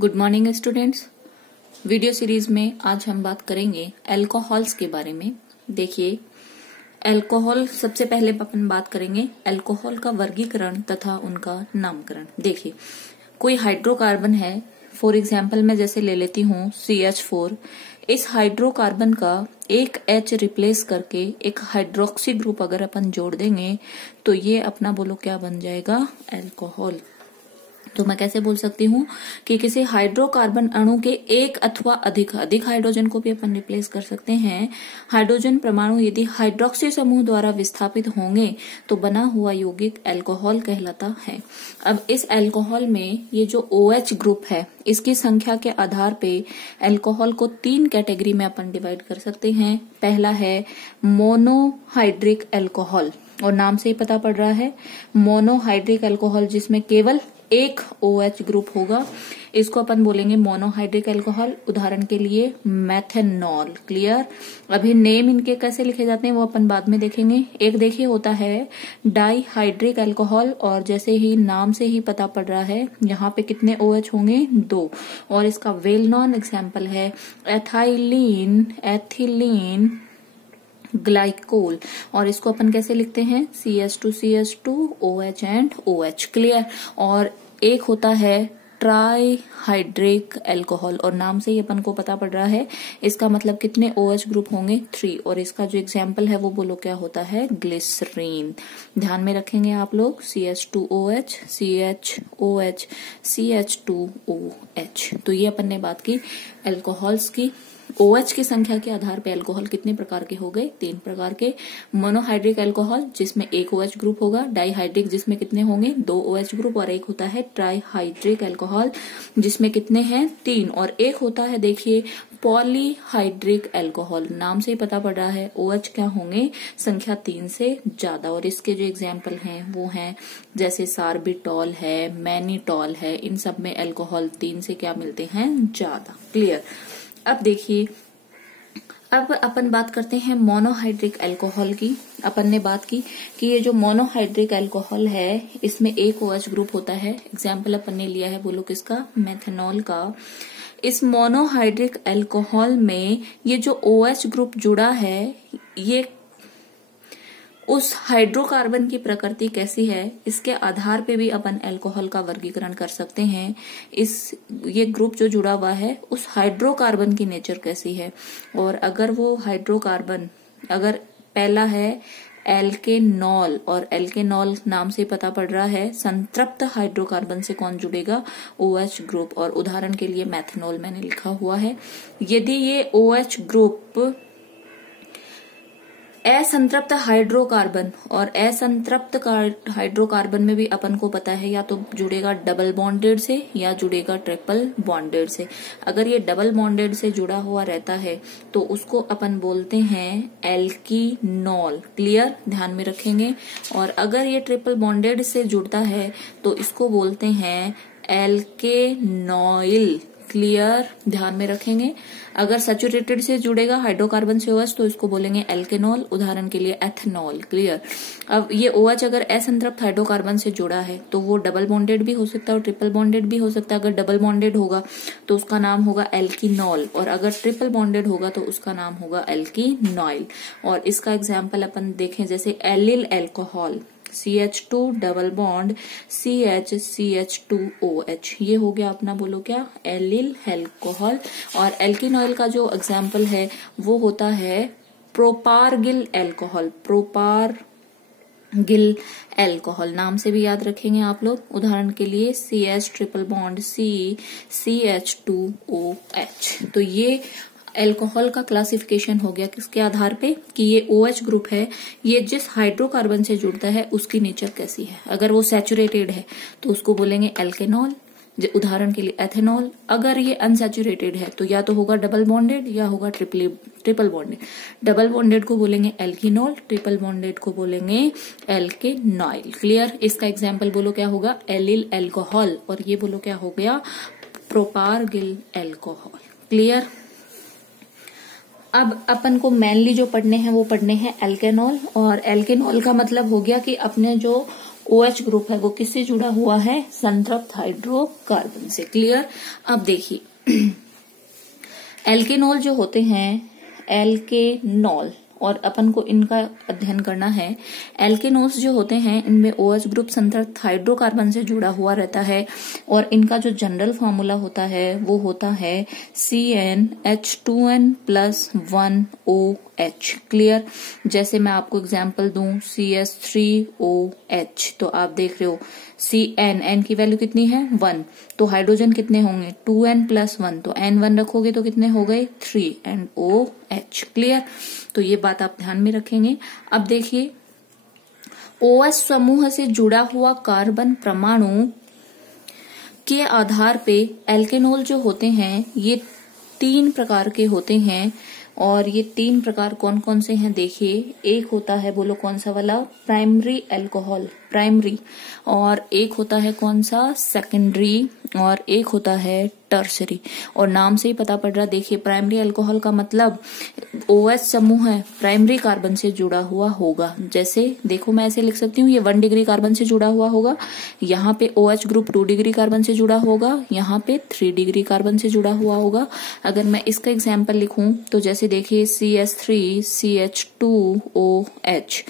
Good morning students. Video series में आज हम बात करेंगे अल्कोहल्स के बारे में। देखिए, अल्कोहल सबसे पहले अपन बात करेंगे अल्कोहल का वर्गीकरण तथा उनका नामकरण। देखिए, कोई हाइड्रोकार्बन है, फॉर एग्जाम्पल मैं जैसे ले लेती हूँ CH4। इस हाइड्रोकार्बन का एक H रिप्लेस करके एक हाइड्रोक्सी ग्रुप अगर अपन जोड़ देंगे तो ये अपना बोलो क्या बन जाएगा, अल्कोहल। तो मैं कैसे बोल सकती हूँ कि किसी हाइड्रोकार्बन अणु के एक अथवा अधिक हाइड्रोजन को भी अपन रिप्लेस कर सकते हैं। हाइड्रोजन परमाणु यदि हाइड्रोक्सी समूह द्वारा विस्थापित होंगे तो बना हुआ यौगिक अल्कोहल कहलाता है। अब इस अल्कोहल में ये जो OH ग्रुप है, इसकी संख्या के आधार पे अल्कोहल को 3 कैटेगरी में अपन डिवाइड कर सकते हैं। पहला है मोनोहाइड्रिक अल्कोहल, और नाम से ही पता पड़ रहा है मोनोहाइड्रिक अल्कोहल, जिसमें केवल एक OH ग्रुप होगा। इसको अपन बोलेंगे मोनोहाइड्रिक अल्कोहल। उदाहरण के लिए मेथनॉल। क्लियर। अभी नेम इनके कैसे लिखे जाते हैं वो अपन बाद में देखेंगे। एक देखिए होता है डाईहाइड्रिक अल्कोहल, और जैसे ही नाम से ही पता पड़ रहा है यहाँ पे कितने OH होंगे, 2। और इसका वेल नॉन एग्जाम्पल है एथिलीन ग्लाइकोल, और इसको अपन कैसे लिखते हैं CH2 OH and OH। Clear. और एक होता है ट्राईहाइड्रिक अल्कोहल, और नाम से ही अपन को पता पड़ रहा है इसका मतलब कितने OH ग्रुप होंगे, 3। और इसका जो एग्जाम्पल है वो बोलो क्या होता है, ग्लिसरीन। ध्यान में रखेंगे आप लोग, CH2OH CHOH CH2OH। तो ये अपन ने बात की अल्कोहल्स की। OH की संख्या के आधार पे अल्कोहल कितने प्रकार के हो गए, 3 प्रकार के। मोनोहाइड्रिक अल्कोहल जिसमें एक OH ग्रुप होगा, डाईहाइड्रिक जिसमें कितने होंगे, 2 OH ग्रुप, और एक होता है ट्राईहाइड्रिक अल्कोहल जिसमें कितने हैं, 3। और एक होता है देखिए पॉलीहाइड्रिक अल्कोहल, नाम से ही पता पड़ रहा है OH क्या होंगे, संख्या 3 से ज्यादा। और इसके जो एग्जाम्पल हैं वो हैं जैसे सार्बिटॉल है, मैनिटॉल है, इन सब में अल्कोहल 3 से क्या मिलते हैं, ज्यादा। क्लियर। अब देखिए, अब अपन बात करते हैं मोनोहाइड्रिक अल्कोहल की। अपन ने बात की कि ये जो मोनोहाइड्रिक अल्कोहल है इसमें एक OH ग्रुप होता है। एग्जाम्पल अपन ने लिया है बोलो किसका, मेथनॉल का। इस मोनोहाइड्रिक अल्कोहल में ये जो OH ग्रुप जुड़ा है, ये उस हाइड्रोकार्बन की प्रकृति कैसी है इसके आधार पे भी अपन अल्कोहल का वर्गीकरण कर सकते हैं। ये ग्रुप जो जुड़ा हुआ है उस हाइड्रोकार्बन की नेचर कैसी है, और अगर वो हाइड्रोकार्बन, अगर पहला है एल्केनॉल, और एल्केनॉल नाम से पता पड़ रहा है संतृप्त हाइड्रोकार्बन से कौन जुड़ेगा, OH ग्रुप। और उदाहरण के लिए मैथनॉल मैंने लिखा हुआ है। यदि ये OH ग्रुप असंतृप्त हाइड्रोकार्बन, और असंतृप्त हाइड्रोकार्बन में भी अपन को पता है या तो जुड़ेगा डबल बॉन्डेड से या जुड़ेगा ट्रिपल बॉन्डेड से। अगर ये डबल बॉन्डेड से जुड़ा हुआ रहता है तो उसको अपन बोलते हैं एल्कीनॉल। क्लियर। ध्यान में रखेंगे। और अगर ये ट्रिपल बॉन्डेड से जुड़ता है तो इसको बोलते हैं एल्केनॉइल। क्लियर। ध्यान में रखेंगे। अगर सैचुरेटेड से जुड़ेगा हाइड्रोकार्बन से OH तो इसको बोलेंगे एल्केनॉल। उदाहरण के लिए एथेनॉल। क्लियर। अब ये OH अगर असंतृप्त हाइड्रोकार्बन से जुड़ा है तो वो डबल बॉन्डेड भी हो सकता है और ट्रिपल बॉन्डेड भी हो सकता है। अगर डबल बॉन्डेड होगा तो उसका नाम होगा एल्कीनॉल, और अगर ट्रिपल बॉन्डेड होगा तो उसका नाम होगा एल्कीनॉइल। और इसका एग्जाम्पल अपन देखें जैसे allele alcohol, CH2 double bond CH2OH, ये हो गया अपना बोलो क्या, एलिल अल्कोहल। और एल्कीनॉइल का जो एग्जाम्पल है वो होता है प्रोपारगिल अल्कोहल। प्रोपारगिल अल्कोहल नाम से भी याद रखेंगे आप लोग। उदाहरण के लिए CH ट्रिपल बॉन्ड CH2OH। तो ये अल्कोहल का क्लासिफिकेशन हो गया किसके आधार पे कि ये OH ग्रुप है, ये जिस हाइड्रोकार्बन से जुड़ता है उसकी नेचर कैसी है। अगर वो सैचुरेटेड है तो उसको बोलेंगे एल्केनॉल। उदाहरण के लिए एथेनॉल। अगर ये अनसैचुरेटेड है तो या तो होगा डबल बॉन्डेड या होगा ट्रिपल बॉन्डेड। डबल बॉन्डेड को बोलेंगे एल्कीनॉल, ट्रिपल बॉन्डेड को बोलेंगे एल्केनॉइल। क्लियर। इसका एग्जाम्पल बोलो क्या होगा, एलिल अल्कोहल, और ये बोलो क्या हो गया, प्रोपारगिल अल्कोहल। क्लियर। अब अपन को मेनली जो पढ़ने हैं वो पढ़ने हैं एल्केनॉल। और एल्केनॉल का मतलब हो गया कि अपने जो OH ग्रुप है वो किससे जुड़ा हुआ है, संतृप्त हाइड्रोकार्बन से। क्लियर। अब देखिए एल्केनॉल जो होते हैं, एल्केनॉल, और अपन को इनका अध्ययन करना है। एल्केनोल्स जो होते हैं इनमें OH ग्रुप संतृप्त हाइड्रोकार्बन से जुड़ा हुआ रहता है और इनका जो जनरल फॉर्मूला होता है वो होता है CnH2n+1OH। क्लियर। जैसे मैं आपको एग्जांपल दूं CH3OH, तो आप देख रहे हो Cn की वैल्यू कितनी है 1, तो हाइड्रोजन कितने होंगे 2n+1, तो n1 रखोगे तो कितने हो गए 3 एंड OH। क्लियर। तो ये बात आप ध्यान में रखेंगे। अब देखिए OH समूह से जुड़ा हुआ कार्बन परमाणु के आधार पे एल्केनॉल जो होते हैं ये 3 प्रकार के होते हैं, और ये 3 प्रकार कौन कौन से हैं देखिए। एक होता है, बोलो कौन सा वाला, प्राइमरी अल्कोहल, प्राइमरी, और एक होता है कौन सा, सेकेंडरी, और एक होता है टर्सरी। और नाम से ही पता पड़ रहा, देखिए प्राइमरी अल्कोहल का मतलब OH समूह है प्राइमरी कार्बन से जुड़ा हुआ होगा। जैसे देखो मैं ऐसे लिख सकती हूँ, ये 1 डिग्री कार्बन से जुड़ा हुआ होगा, यहाँ पे OH ग्रुप 2 डिग्री कार्बन से जुड़ा होगा, यहाँ पे 3 डिग्री कार्बन से जुड़ा हुआ होगा। अगर मैं इसका एग्जाम्पल लिखूं तो जैसे देखिए CH3CH2OH,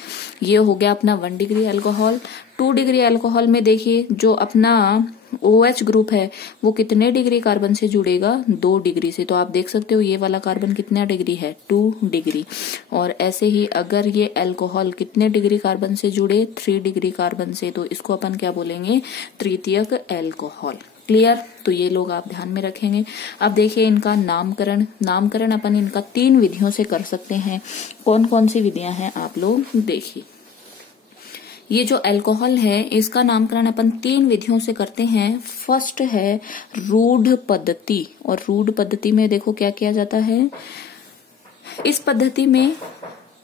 ये हो गया अपना 1 डिग्री अल्कोहल। 2 डिग्री अल्कोहल में देखिए जो अपना OH ग्रुप है वो कितने डिग्री कार्बन से जुड़ेगा, 2 डिग्री से। तो आप देख सकते हो ये वाला कार्बन कितना डिग्री है, 2 डिग्री। और ऐसे ही अगर ये अल्कोहल कितने डिग्री कार्बन से जुड़े, 3 डिग्री कार्बन से, तो इसको अपन क्या बोलेंगे, तृतीयक अल्कोहल। क्लियर। तो ये लोग आप ध्यान में रखेंगे। अब देखिए इनका नामकरण अपन इनका 3 विधियों से कर सकते हैं। कौन कौन सी विधियां हैं आप लोग देखिए। ये जो अल्कोहल है इसका नामकरण अपन 3 विधियों से करते हैं। फर्स्ट है रूढ़ पद्धति, और रूढ़ पद्धति में देखो क्या किया जाता है, इस पद्धति में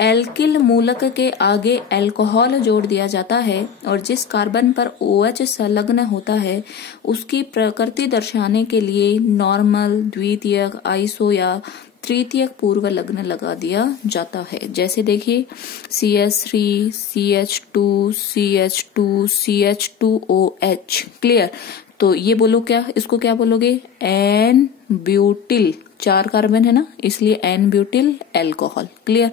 एल्किल मूलक के आगे अल्कोहल जोड़ दिया जाता है और जिस कार्बन पर OH संलग्न होता है उसकी प्रकृति दर्शाने के लिए नॉर्मल, द्वितीयक, आइसो या तृतीयक पूर्व लग्न लगा दिया जाता है। जैसे देखिए CH3, CH2, CH2, CH2OH। Clear. तो ये बोलो क्या, इसको क्या बोलोगे, एन ब्यूटिल, 4 कार्बन है ना, इसलिए एन ब्यूटिल अल्कोहल। क्लियर।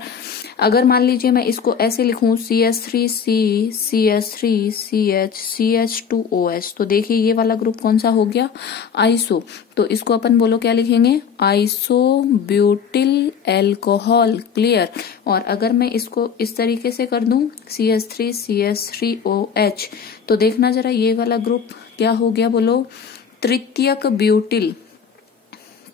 अगर मान लीजिए मैं इसको ऐसे लिखूं CH3C, CH3CH, CH2OH, तो देखिए ये वाला ग्रुप कौन सा हो गया, आइसो। तो इसको अपन बोलो क्या लिखेंगे, आइसो ब्यूटिल अल्कोहल। क्लियर। और अगर मैं इसको इस तरीके से कर दूं CH3, CH3OH, तो देखना जरा ये वाला ग्रुप क्या हो गया, बोलो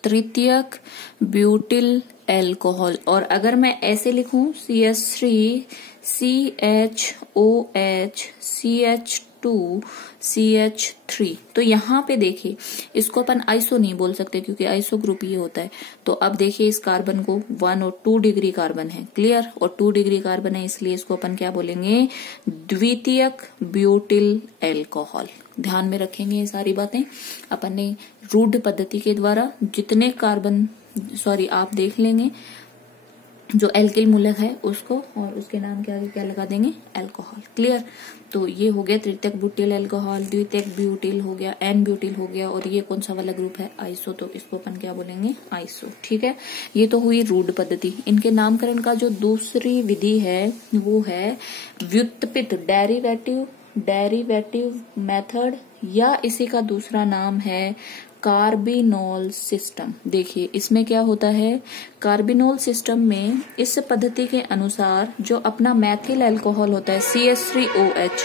तृतीयक ब्यूटिल अल्कोहल। और अगर मैं ऐसे लिखूं CH3, CHOH, CH2, CH3, तो यहाँ पे देखिए इसको अपन आइसो नहीं बोल सकते क्योंकि आइसो ग्रुप ये होता है। तो अब देखिए इस कार्बन को 1 और 2 डिग्री कार्बन है। क्लियर। और 2 डिग्री कार्बन है इसलिए इसको अपन क्या बोलेंगे, द्वितीयक ब्यूटिल अल्कोहल। ध्यान में रखेंगे ये सारी बातें। अपन ने रूढ़ पद्धति के द्वारा जितने कार्बन, आप देख लेंगे जो एल्किल मूलक है उसको, और उसके नाम के आगे क्या लगा देंगे, अल्कोहल। क्लियर। तो ये हो गया तृतीयक ब्यूटिल अल्कोहल, द्वितीयक ब्यूटिल हो गया, एन ब्यूटिल हो गया, और ये कौन सा वाला ग्रुप है, आइसो। तो इसको अपन क्या बोलेंगे, आइसो। ठीक है। ये तो हुई रूढ़ पद्धति। इनके नामकरण का जो दूसरी विधि है वो है व्युत्पत्ति, डेरिवेटिव मेथड, या इसी का दूसरा नाम है कार्बिनोल सिस्टम। देखिए इसमें क्या होता है, कार्बिनोल सिस्टम में इस पद्धति के अनुसार जो अपना मैथिल अल्कोहल होता है CH3OH,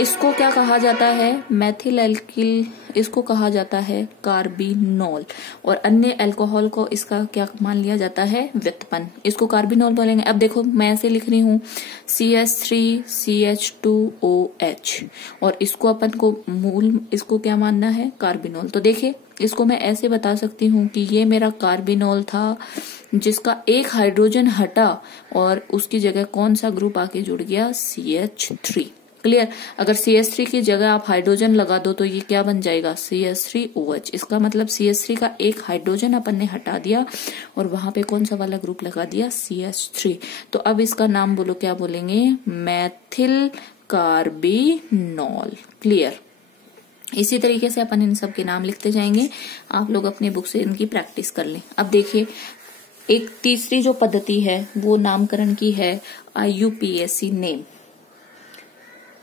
इसको क्या कहा जाता है, मैथिल अल्किल, इसको कहा जाता है कार्बिनोल। और अन्य अल्कोहल को इसका क्या मान लिया जाता है, व्युत्पन्न, इसको कार्बिनोल बोलेंगे। अब देखो मैं ऐसे लिख रही हूँ CH3CH2OH, और इसको अपन को मूल, इसको क्या मानना है, कार्बिनोल। तो देखिए इसको मैं ऐसे बता सकती हूँ कि ये मेरा कार्बिनोल था जिसका एक हाइड्रोजन हटा और उसकी जगह कौन सा ग्रुप आके जुड़ गया, CH3। क्लियर। अगर CH3 की जगह आप हाइड्रोजन लगा दो तो ये क्या बन जाएगा, CH3OH। इसका मतलब CH3 का एक हाइड्रोजन अपन ने हटा दिया और वहां पे कौन सा वाला ग्रुप लगा दिया, CH3। तो अब इसका नाम बोलो क्या बोलेंगे, मैथिल कार्बिनॉल। क्लियर। इसी तरीके से अपन इन सब के नाम लिखते जाएंगे, आप लोग अपने बुक से इनकी प्रैक्टिस कर लें। अब देखिए एक तीसरी जो पद्धति है वो नामकरण की है IUPAC नेम।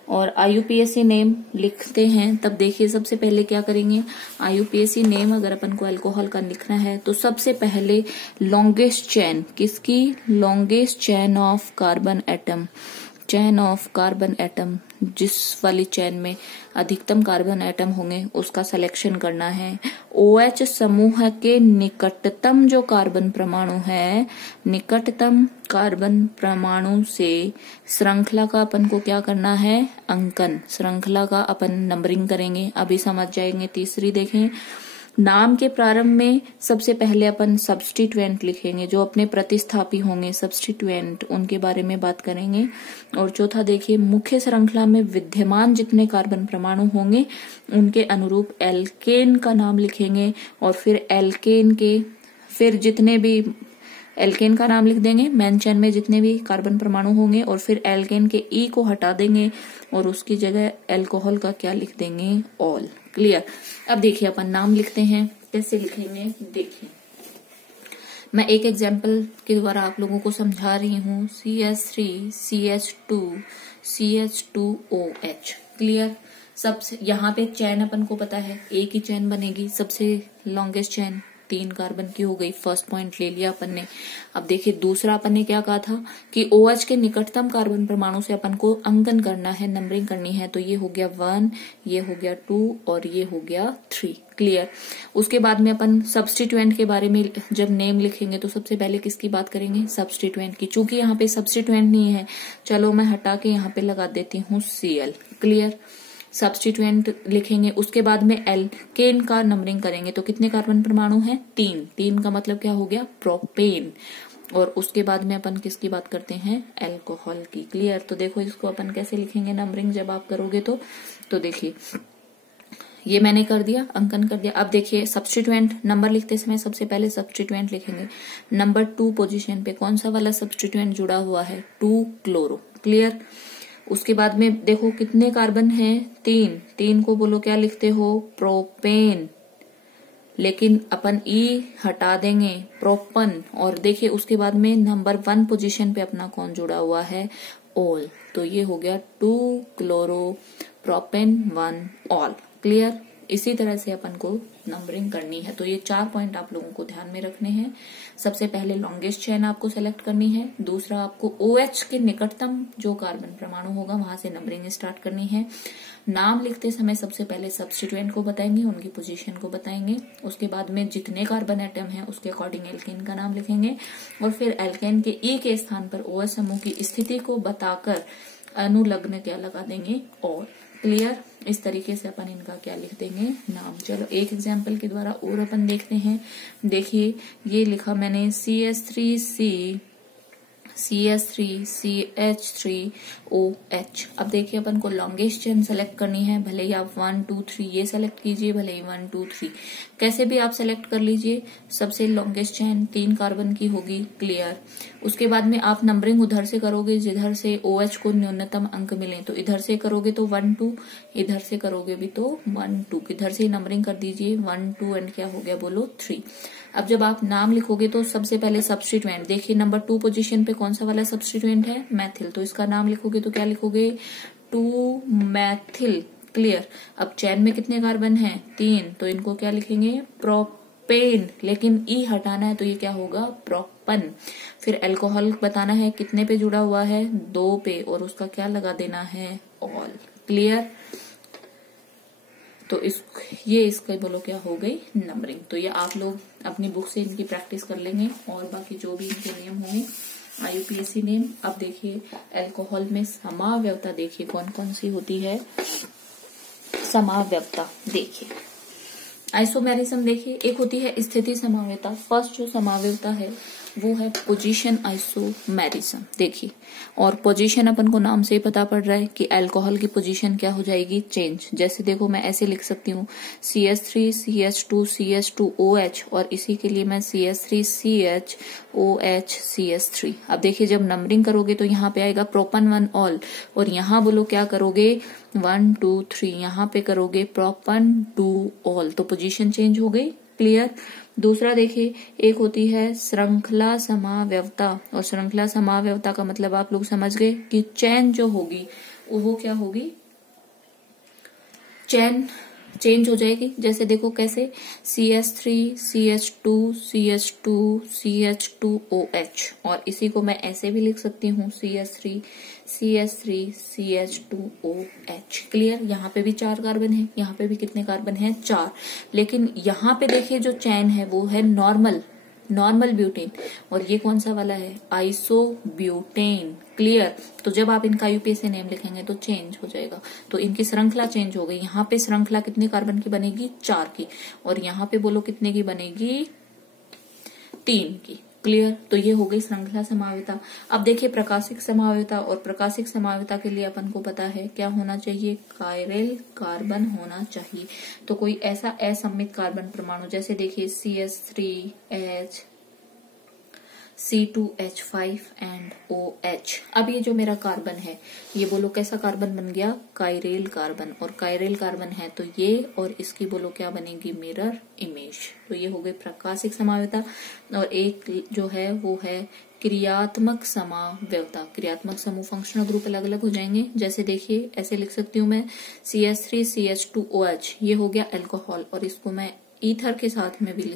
और IUPAC नेम लिखते हैं तब देखिए सबसे पहले क्या करेंगे, IUPAC नेम अगर अपन को अल्कोहल का लिखना है तो सबसे पहले लॉन्गेस्ट चेन, किसकी, longest chain of carbon atom, chain of carbon atom, जिस वाली चेन में अधिकतम कार्बन एटम होंगे उसका सिलेक्शन करना है। OH समूह के निकटतम जो कार्बन परमाणु है, निकटतम कार्बन परमाणु से श्रृंखला का अपन को क्या करना है, अंकन, श्रृंखला का अपन नंबरिंग करेंगे। अभी समझ जाएंगे। तीसरी देखें, नाम के प्रारंभ में सबसे पहले अपन सब्स्टिट्यूएंट लिखेंगे, जो अपने प्रतिस्थापी होंगे सब्स्टिट्यूएंट, उनके बारे में बात करेंगे। और चौथा देखिए, मुख्य श्रृंखला में विद्यमान जितने कार्बन परमाणु होंगे उनके अनुरूप एल्केन का नाम लिखेंगे। और फिर एल्केन के फिर जितने भी एल्केन का नाम लिख देंगे, मेन चेन में जितने भी कार्बन परमाणु होंगे, और फिर एल्केन के ई को हटा देंगे और उसकी जगह अल्कोहल का क्या लिख देंगे, ऑल। क्लियर। अब देखिए अपन नाम लिखते हैं, कैसे लिखेंगे देखिए। मैं एक एग्जाम्पल के द्वारा आप लोगों को समझा रही हूँ। CH3 CH2 CH2OH। क्लियर। सबसे यहाँ पे चैन अपन को पता है एक ही चैन बनेगी, सबसे लॉन्गेस्ट चैन 3 कार्बन की हो गई। फर्स्ट पॉइंट ले लिया अपन ने। अब देखिए दूसरा अपन ने क्या कहा था कि OH के निकटतम कार्बन परमाणु से अपन को अंकन करना है, नंबरिंग करनी है। तो ये हो गया 1, ये हो गया 2 और ये हो गया 3। क्लियर। उसके बाद में अपन सब्स्टिट्यूएंट के बारे में जब नेम लिखेंगे तो सबसे पहले किसकी बात करेंगे, सब्स्टिट्यूएंट की। चूंकि यहाँ पे सब्स्टिट्यूएंट नहीं है, चलो मैं हटा के यहाँ पे लगा देती हूँ Cl। क्लियर। सब्स्टिट्यूएंट लिखेंगे। उसके बाद में एल्केन का नंबरिंग करेंगे तो कितने कार्बन परमाणु हैं, 3। 3 का मतलब क्या हो गया, प्रोपेन। और उसके बाद में अपन किसकी बात करते हैं, अल्कोहल की। क्लियर। तो देखो इसको अपन कैसे लिखेंगे नंबरिंग जब आप करोगे तो देखिए ये मैंने कर दिया, अंकन कर दिया। अब देखिए सब्स्टिट्यूएंट नंबर लिखते समय सबसे पहले सब्स्टिट्यूएंट लिखेंगे। नंबर 2 पोजीशन पे कौन सा वाला सब्स्टिट्यूएंट जुड़ा हुआ है, 2 क्लोरो। क्लियर। उसके बाद में देखो कितने कार्बन हैं, 3। 3 को बोलो क्या लिखते हो, प्रोपेन। लेकिन अपन ई हटा देंगे, प्रोपन। और देखिए उसके बाद में नंबर 1 पोजीशन पे अपना कौन जुड़ा हुआ है, ऑल। तो ये हो गया 2 क्लोरो प्रोपेन 1 ऑल। क्लियर। इसी तरह से अपन को नंबरिंग करनी है। तो ये 4 पॉइंट आप लोगों को ध्यान में रखने हैं। सबसे पहले लॉन्गेस्ट चेन आपको सेलेक्ट करनी है। दूसरा आपको OH के निकटतम जो कार्बन परमाणु होगा वहां से नंबरिंग स्टार्ट करनी है। नाम लिखते समय सबसे पहले सब्स्टिट्यूएंट को बताएंगे, उनकी पोजीशन को बताएंगे। उसके बाद में जितने कार्बन एटम है उसके अकॉर्डिंग एल्केन का नाम लिखेंगे। और फिर एल्केन के ई के स्थान पर OH समूह की स्थिति को बताकर अनुलग्न क्या लगा देंगे, और। क्लियर। इस तरीके से अपन इनका क्या लिख देंगे, नाम। चलो एक एग्जाम्पल के द्वारा और अपन देखते हैं। देखिए ये लिखा मैंने CH3CH3CH3OH। अब देखिए अपन को लॉन्गेस्ट चेन सेलेक्ट करनी है। भले ही आप 1 2 3 ये सेलेक्ट कीजिए, भले ही 1 2 3 कैसे भी आप सेलेक्ट कर लीजिए। सबसे लॉन्गेस्ट चेन 3 कार्बन की होगी। क्लियर। उसके बाद में आप नंबरिंग उधर से करोगे जिधर से OH को न्यूनतम अंक मिले। तो इधर से करोगे तो 1 2, इधर से करोगे भी तो 1 2, इधर से नंबरिंग कर दीजिए 1 2 एंड क्या हो गया बोलो 3। अब जब आप नाम लिखोगे तो सबसे पहले सब्स्टिट्यूएंट देखिए, नंबर 2 पोजीशन पे कौन सा वाला सब्स्टिट्यूएंट है, मैथिल। तो इसका नाम लिखोगे तो क्या लिखोगे, 2 मैथिल। क्लियर। अब चैन में कितने कार्बन हैं, 3। तो इनको क्या लिखेंगे, प्रोपेन। लेकिन ई हटाना है तो ये क्या होगा, प्रोपन। फिर अल्कोहल बताना है कितने पे जुड़ा हुआ है, 2 पे, और उसका क्या लगा देना है, ऑल। क्लियर। तो ये इसका बोलो क्या हो गई, नंबरिंग। तो ये आप लोग अपनी बुक से इनकी प्रैक्टिस कर लेंगे। और बाकी जो भी इनके नियम होंगे IUPAC नेम। अब देखिए अल्कोहल में समावयवता देखिए कौन कौन सी होती है। समावयवता देखिए, आइसोमेरिज्म देखिए, एक होती है स्थिति समावयवता। फर्स्ट जो समावयवता है वो है पोजीशन आइसोमेरिज्म। देखिए, और पोजीशन अपन को नाम से ही पता पड़ रहा है कि अल्कोहल की पोजीशन क्या हो जाएगी, चेंज। जैसे देखो मैं ऐसे लिख सकती हूँ CH3 CH2 CH2OH, और इसी के लिए मैं CH3 CHOH CH3। अब देखिए जब नंबरिंग करोगे तो यहाँ पे आएगा प्रोपन 1 ऑल, और यहाँ बोलो क्या करोगे 1 2 3, यहाँ पे करोगे प्रोपन 2 ऑल, तो पोजीशन चेंज हो गई। क्लियर। दूसरा देखिए, एक होती है श्रृंखला समावयवता, और श्रृंखला समावयवता का मतलब आप लोग समझ गए कि चेन जो होगी वो क्या होगी, चेन चेंज हो जाएगी। जैसे देखो कैसे, CH3 CH2 CH2 CH2OH, और इसी को मैं ऐसे भी लिख सकती हूँ CH3 CH3 CH2OH। क्लियर। यहाँ पे भी 4 कार्बन है, यहाँ पे भी कितने कार्बन है, 4। लेकिन यहाँ पे देखिए जो चैन है वो है नॉर्मल ब्यूटेन, और ये कौन सा वाला है, आइसोब्यूटेन। क्लियर। तो जब आप इनका यूपीएससी नेम लिखेंगे तो चेंज हो जाएगा, तो इनकी श्रृंखला चेंज हो गई। यहाँ पे श्रृंखला कितने कार्बन की बनेगी, 4 की, और यहाँ पे बोलो कितने की बनेगी, 3 की। क्लियर। तो ये हो गई श्रृंखला समावयवता। अब देखिए प्रकाशिक समावयवता, और प्रकाशिक समावयवता के लिए अपन को पता है क्या होना चाहिए, कायरल कार्बन होना चाहिए। तो कोई ऐसा असम्मित कार्बन परमाणु, जैसे देखिए CH3H C2H5 एंड OH। अब ये जो मेरा कार्बन है, ये बोलो कैसा कार्बन बन गया, कायरल कार्बन, और कायरल कार्बन है तो ये, और इसकी बोलो क्या बनेगी, मिरर इमेज। तो ये हो गई प्रकाशिक समावयवता। और एक जो है वो है क्रियात्मक समावयवता। क्रियात्मक समूह फंक्शनल ग्रुप अलग अलग हो जाएंगे। जैसे देखिए ऐसे लिख सकती हूँ मैं CH3 CH2OH, ये हो गया अल्कोहल, और इसको मैं ईथर के साथ में भी,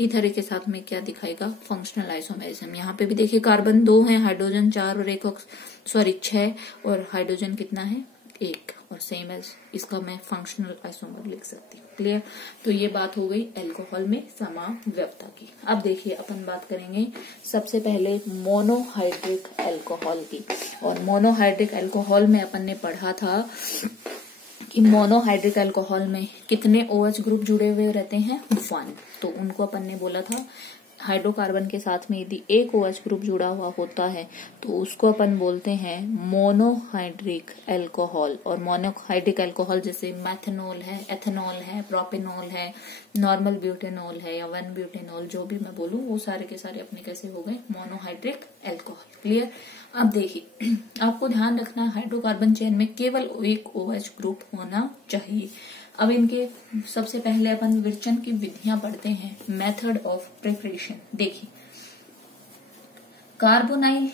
ईथर के साथ में क्या दिखाएगा, फंक्शनल आइसोमेरिज्म। यहाँ पे भी देखिए कार्बन 2 है, हाइड्रोजन 4 और 6, और हाइड्रोजन कितना है, 1, और सेम एज इसका मैं फंक्शनल आइसोमर लिख सकती हूँ। क्लियर। तो ये बात हो गई अल्कोहल में समावयवता की। अब देखिए अपन बात करेंगे सबसे पहले मोनोहाइड्रिक अल्कोहल की, और मोनोहाइड्रिक अल्कोहल में अपन ने पढ़ा था कि मोनोहाइड्रिक अल्कोहल में कितने OH ग्रुप जुड़े हुए रहते हैं, 1। तो उनको अपन ने बोला था हाइड्रोकार्बन के साथ में यदि एक OH ग्रुप जुड़ा हुआ होता है तो उसको अपन बोलते हैं मोनोहाइड्रिक अल्कोहल। और मोनोहाइड्रिक अल्कोहल जैसे मैथनॉल है, एथेनॉल है, प्रोपेनॉल है, नॉर्मल ब्यूटेनॉल है, या 1 ब्यूटेनॉल, जो भी मैं बोलूं वो सारे के सारे अपने कैसे हो गए, मोनोहाइड्रिक अल्कोहल। क्लियर। अब देखिए आपको ध्यान रखना, हाइड्रोकार्बन चेन में केवल एक OH ग्रुप होना चाहिए। अब इनके सबसे पहले अपन विरचन की विधियां पढ़ते हैं, मेथड ऑफ प्रिपरेशन। देखिए कार्बोनाइल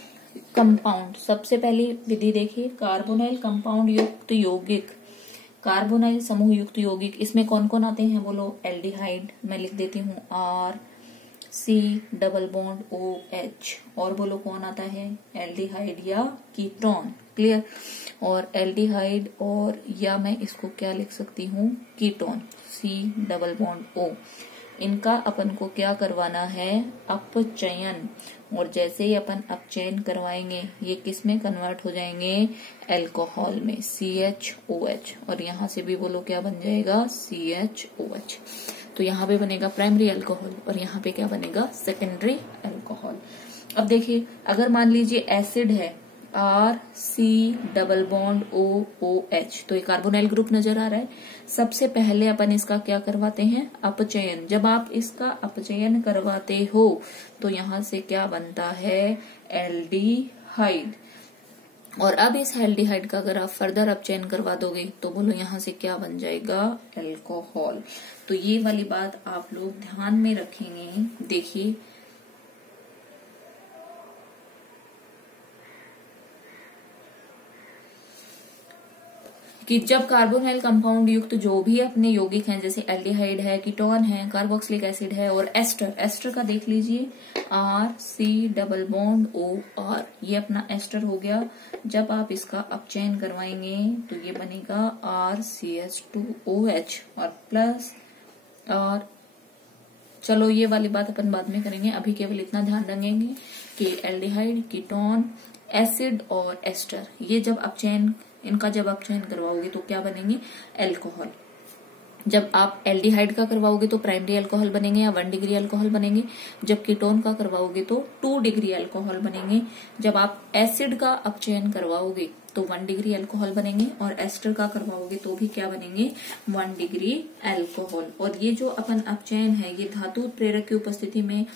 कंपाउंड, सबसे पहली विधि देखिए, कार्बोनाइल कंपाउंड युक्त यौगिक, कार्बोनाइल समूह युक्त यौगिक, इसमें कौन कौन आते हैं बोलो, एल्डिहाइड, मैं लिख देती हूँ RC डबल बॉन्ड OH, और बोलो कौन आता है, एल्डिहाइड या कीटोन। क्लियर। और एल्डिहाइड, और या मैं इसको क्या लिख सकती हूँ, ketone, C double bond O। इनका अपन को क्या करवाना है, अपचयन, और जैसे ही अपन अपचयन करवाएंगे ये किस में कन्वर्ट हो जाएंगे, अल्कोहल में, CHOH, और यहाँ से भी बोलो क्या बन जाएगा, CHOH। तो यहाँ पे बनेगा प्राइमरी अल्कोहल, और यहाँ पे क्या बनेगा, सेकेंडरी अल्कोहल। अब देखिए अगर मान लीजिए एसिड है RC डबल बॉन्ड OOH, तो ये कार्बोनाइल ग्रुप नजर आ रहा है। सबसे पहले अपन इसका क्या करवाते हैं, अपचयन। जब आप इसका अपचयन करवाते हो तो यहाँ से क्या बनता है, एल्डिहाइड। और अब इस एल्डिहाइड का अगर आप फर्दर अपचयन करवा दोगे तो बोलो यहाँ से क्या बन जाएगा, अल्कोहल। तो ये वाली बात आप लोग ध्यान में रखेंगे। देखिए कि जब कार्बोनाइल कंपाउंड युक्त जो भी अपने यौगिक हैं, जैसे एल्डिहाइड है, कीटोन है, कार्बोक्सिलिक एसिड है, और एस्टर का देख लीजिए RC डबल बॉन्ड OR, ये अपना एस्टर हो गया। जब आप इसका अपचयन करवाएंगे तो ये बनेगा RCH2OH और प्लस, और चलो ये वाली बात अपन बाद में करेंगे, अभी केवल इतना ध्यान रखेंगे कि एल्डिहाइड, कीटोन, एसिड और एस्टर, ये जब अपचयन, इनका जब अपचयन करवाओगे तो क्या बनेंगे, अल्कोहल। जब आप एल्डिहाइड का करवाओगे तो प्राइमरी अल्कोहल बनेंगे या 1 डिग्री अल्कोहल बनेंगे। जब कीटोन का करवाओगे तो 2 डिग्री अल्कोहल बनेंगे। जब आप एसिड का अपचयन करवाओगे तो 1 डिग्री अल्कोहल बनेंगे और एस्टर का करवाओगे तो भी क्या बनेंगे, 1 डिग्री अल्कोहल। और ये जो अपन अपचयन है ये धातु प्रेरक की उपस्थिति में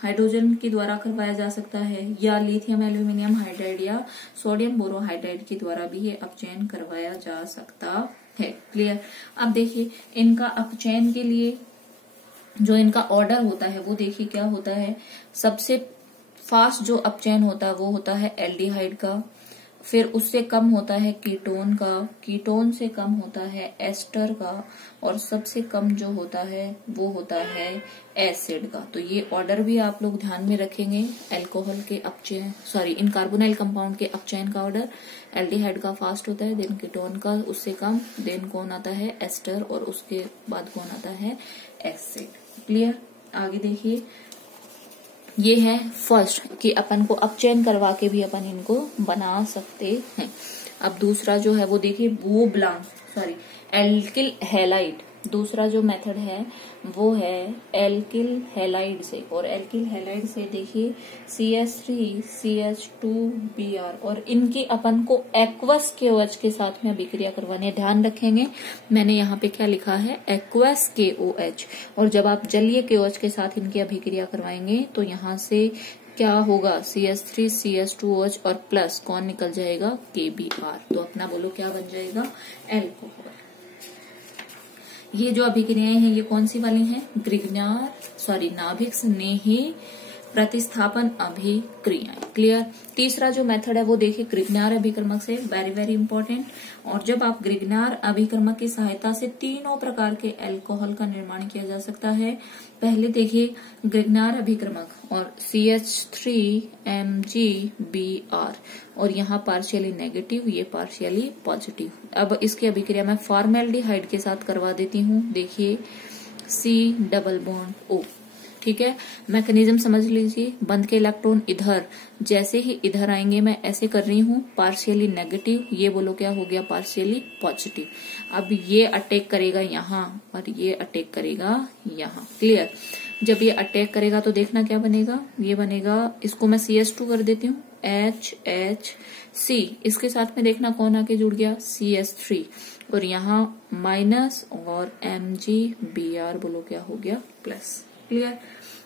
हाइड्रोजन के द्वारा करवाया जा सकता है या लिथियम एल्यूमिनियम हाइड्राइड या सोडियम बोरोहाइड्राइड के द्वारा भी ये अपचयन करवाया जा सकता है। क्लियर। अब देखिए इनका अपचयन के लिए जो इनका ऑर्डर होता है वो देखिए क्या होता है। सबसे फास्ट जो अपचयन होता है वो होता है एल्डिहाइड का, फिर उससे कम होता है कीटोन का, कीटोन से कम होता है एस्टर का, और सबसे कम जो होता है वो होता है एसिड का। तो ये ऑर्डर भी आप लोग ध्यान में रखेंगे। अल्कोहल के अपचयन इन कार्बोनाइल कंपाउंड के अपचयन का ऑर्डर, एल्डिहाइड का फास्ट होता है, देन कीटोन का उससे कम, देन कौन आता है एस्टर, और उसके बाद कौन आता है एसिड। क्लियर। आगे देखिए ये है फर्स्ट कि अपन को अपचयन करवा के भी अपन इनको बना सकते हैं। अब दूसरा जो है वो देखिए एल्किल हैलाइड। दूसरा जो मेथड है वो है एल्किल हैलाइड से, और एल्किल हैलाइड से देखिए CH3 CH2Br, और इनकी अपन को एक्वस KOH के साथ में अभिक्रिया करवानी है। ध्यान रखेंगे मैंने यहाँ पे क्या लिखा है, एक्वस KOH। और जब आप जलीय KOH के साथ इनकी अभिक्रिया करवाएंगे तो यहाँ से क्या होगा, CH3 CH2OH और प्लस कौन निकल जाएगा, KBr। तो अपना बोलो क्या बन जाएगा, एल्कोहल। ये जो अभिक्रियाएं हैं ये कौन सी वाली हैं, नाभिक स्नेही प्रतिस्थापन अभिक्रियाएं। क्लियर। तीसरा जो मेथड है वो देखिए ग्रिग्नार अभिकर्मक से, वेरी वेरी इंपॉर्टेंट। और जब आप ग्रिग्नार अभिकर्मक की सहायता से तीनों प्रकार के अल्कोहल का निर्माण किया जा सकता है। पहले देखिए ग्रिग्नार अभिकर्मक और CH3MgBr, और यहाँ पार्शियली नेगेटिव, ये पार्शियली पॉजिटिव। अब इसकी अभिक्रिया मैं फॉर्मेल्डिहाइड के साथ करवा देती हूँ। देखिए C+O, ठीक है। मैकेनिज्म समझ लीजिए, बंध के इलेक्ट्रॉन इधर, जैसे ही इधर आएंगे मैं ऐसे कर रही हूँ पार्शियली नेगेटिव, ये बोलो क्या हो गया, पार्शियली पॉजिटिव। अब ये अटैक करेगा यहाँ और ये अटैक करेगा यहाँ। क्लियर। जब ये अटैक करेगा तो देखना क्या बनेगा, ये बनेगा, इसको मैं CH2 कर देती हूँ, HHC। इसके साथ में देखना कौन आके जुड़ गया, CH3, और यहाँ माइनस और MgBr बोलो क्या हो गया, प्लस। क्लियर।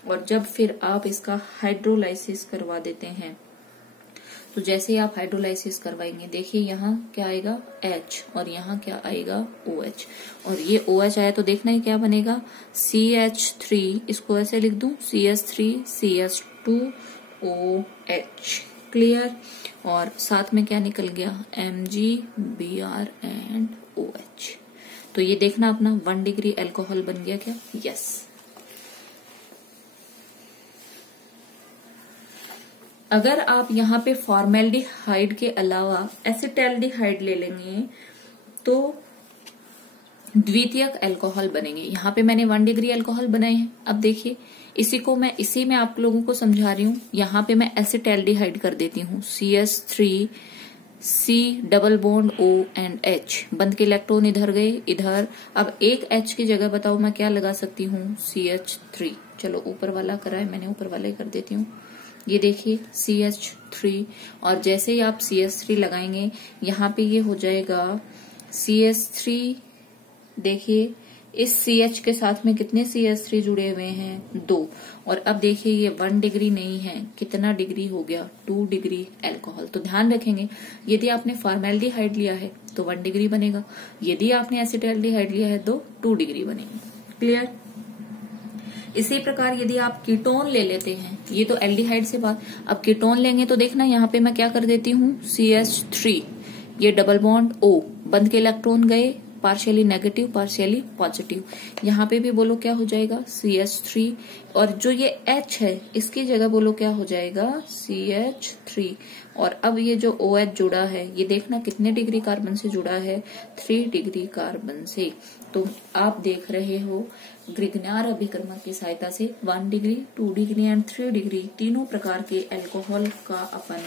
और जब फिर आप इसका हाइड्रोलाइसिस करवा देते हैं तो जैसे ही आप हाइड्रोलाइसिस करवाएंगे देखिए यहाँ क्या आएगा, H, और यहाँ क्या आएगा, OH। और ये OH आया तो देखना ही क्या बनेगा, CH3, इसको ऐसे लिख दूं, CH3 CH2OH। क्लियर। और साथ में क्या निकल गया, MgBr एंड OH। तो ये देखना अपना 1 डिग्री अल्कोहल बन गया क्या, यस। अगर आप यहाँ पे फॉर्मेल्डिहाइड के अलावा एसिटाल्डिहाइड ले लेंगे तो द्वितीयक अल्कोहल बनेंगे। यहाँ पे मैंने 1 डिग्री अल्कोहल बनाए हैं। अब देखिए इसी में आप लोगों को समझा रही हूँ। यहाँ पे मैं एसिटाल्डिहाइड कर देती हूँ, CH3 C+O एंड H, बंद के इलेक्ट्रॉन इधर गए, इधर। अब एक H की जगह बताओ मैं क्या लगा सकती हूँ, CH3। चलो ऊपर वाला करा है मैंने, ऊपर वाला ही कर देती हूँ। ये देखिए CH3, और जैसे ही आप CH3 लगाएंगे यहाँ पे ये हो जाएगा CH3। देखिए इस CH के साथ में कितने CH3 जुड़े हुए हैं, 2। और अब देखिए ये 1 डिग्री नहीं है, कितना डिग्री हो गया, 2 डिग्री अल्कोहल। तो ध्यान रखेंगे यदि आपने फॉर्मेल्डिहाइड लिया है तो 1 डिग्री बनेगा, यदि आपने एसिटाल्डिहाइड लिया है तो 2 डिग्री बनेगी। क्लियर। इसी प्रकार यदि आप कीटोन ले लेते हैं, ये तो एल्डिहाइड से बात, अब कीटोन लेंगे तो देखना यहाँ पे मैं क्या कर देती हूँ, CH3, ये O, बंद के इलेक्ट्रॉन गए, पार्शियली नेगेटिव पार्शियली पॉजिटिव। यहाँ पे भी बोलो क्या हो जाएगा, CH3, और जो ये H है इसकी जगह बोलो क्या हो जाएगा, CH3। और अब ये जो OH जुड़ा है ये देखना कितने डिग्री कार्बन से जुड़ा है, 3 डिग्री कार्बन से। तो आप देख रहे हो ग्रिग्नार अभिकर्मक की सहायता से 1 डिग्री, 2 डिग्री एंड 3 डिग्री तीनों प्रकार के अल्कोहल का अपन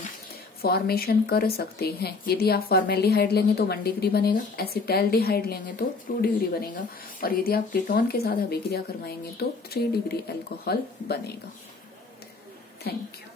फॉर्मेशन कर सकते हैं। यदि आप फॉर्मेल्डिहाइड लेंगे तो 1 डिग्री बनेगा, एसिटाल्डिहाइड लेंगे तो 2 डिग्री बनेगा, और यदि आप कीटोन के साथ अभिक्रिया करवाएंगे तो 3 डिग्री अल्कोहल बनेगा। Thank you.